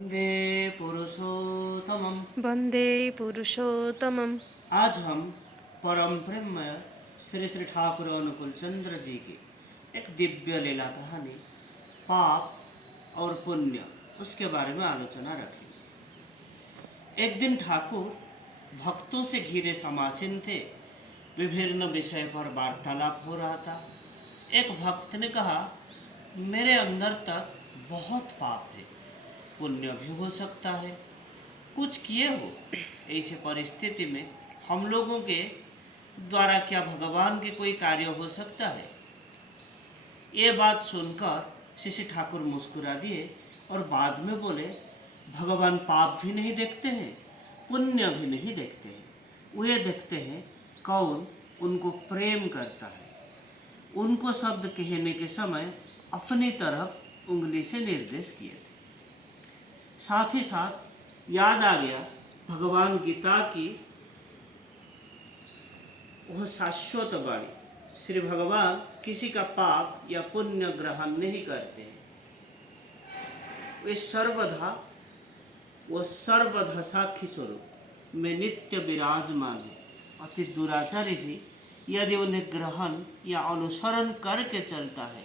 वंदे पुरुषोत्तमम्। वंदे पुरुषोत्तमम्। आज हम परम ब्रह्म श्री श्री ठाकुर अनुकूल चंद्र जी की एक दिव्य लीला कहानी पाप और पुण्य उसके बारे में आलोचना रखेंगे। एक दिन ठाकुर भक्तों से घिरे समासीन थे। विभिन्न विषय पर वार्तालाप हो रहा था। एक भक्त ने कहा, मेरे अंदर तक बहुत पाप है, पुण्य भी हो सकता है, कुछ किए हो। ऐसी परिस्थिति में हम लोगों के द्वारा क्या भगवान के कोई कार्य हो सकता है? ये बात सुनकर शिशि ठाकुर मुस्कुरा दिए और बाद में बोले, भगवान पाप भी नहीं देखते हैं, पुण्य भी नहीं देखते हैं। वे देखते हैं कौन उनको प्रेम करता है। उनको शब्द कहने के समय अपनी तरफ उंगली से निर्देश किए थे। साथ ही साथ याद आ गया भगवान गीता की वह शाश्वत वाणी। श्री भगवान किसी का पाप या पुण्य ग्रहण नहीं करते हैं। वो सर्वधा साक्षी स्वरूप में नित्य विराजमान है। अति दुराचारी भी यदि उन्हें ग्रहण या अनुसरण करके चलता है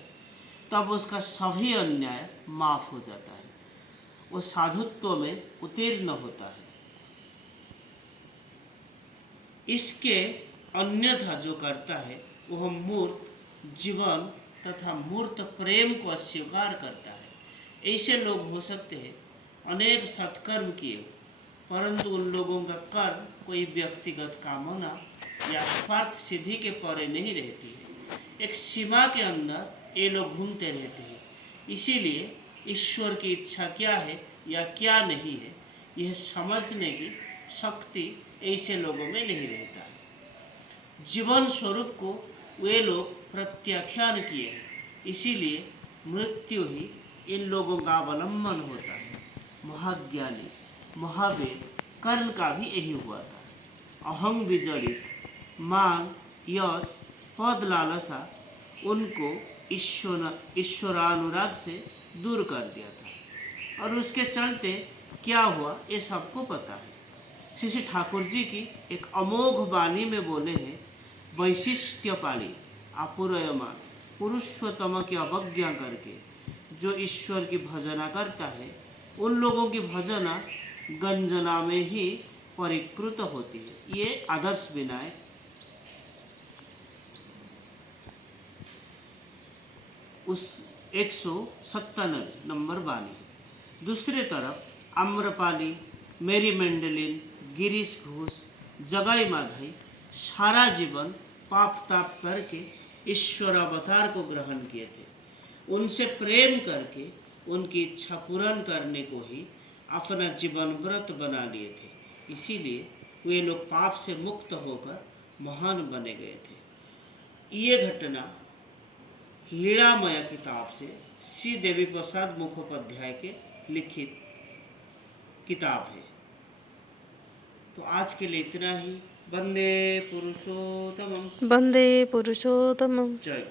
तब उसका सभी अन्याय माफ हो जाता है। वो साधुत्व में उत्तीर्ण होता है। इसके अन्यथा जो करता है वह मूर्त जीवन तथा मूर्त प्रेम को अस्वीकार करता है। ऐसे लोग हो सकते हैं अनेक सत्कर्म किए, परंतु उन लोगों का कर्म कोई व्यक्तिगत कामना या स्वार्थ सिद्धि के परे नहीं रहती है। एक सीमा के अंदर ये लोग घूमते रहते हैं। इसीलिए ईश्वर की इच्छा क्या है या क्या नहीं है, यह समझने की शक्ति ऐसे लोगों में नहीं रहता है। जीवन स्वरूप को वे लोग प्रत्याख्यान किए हैं। इसीलिए मृत्यु ही इन लोगों का अवलंबन होता है। महाज्ञानी महावीर कर्ण का भी यही हुआ था। अहं विजड़ित मान यश पद लालसा उनको ईश्वरानुराग से दूर कर दिया था और उसके चलते क्या हुआ ये सबको पता है। श्री ठाकुर जी की एक अमोघ वाणी में बोले हैं, वैशिष्ट्य पाली आपुरयमान पुरुषोत्तम की अवज्ञा करके जो ईश्वर की भजना करता है उन लोगों की भजना गंजना में ही परिकृत होती है। ये आदर्श विनायक उस 197 नंबर वाणी है। दूसरी तरफ आम्रपाली, मेरी मेंडलिन, गिरीश घोष, जगाई माधाई सारा जीवन पाप ताप करके ईश्वर अवतार को ग्रहण किए थे। उनसे प्रेम करके उनकी इच्छा पूर्ण करने को ही अपना जीवन व्रत बना लिए थे। इसीलिए वे लोग पाप से मुक्त होकर महान बने गए थे। ये घटना लीलामय किताब से श्री देवी प्रसाद मुखोपाध्याय के लिखित किताब है। तो आज के लिए इतना ही। वंदे पुरुषोत्तमम्। वंदे पुरुषोत्तमम्। जय।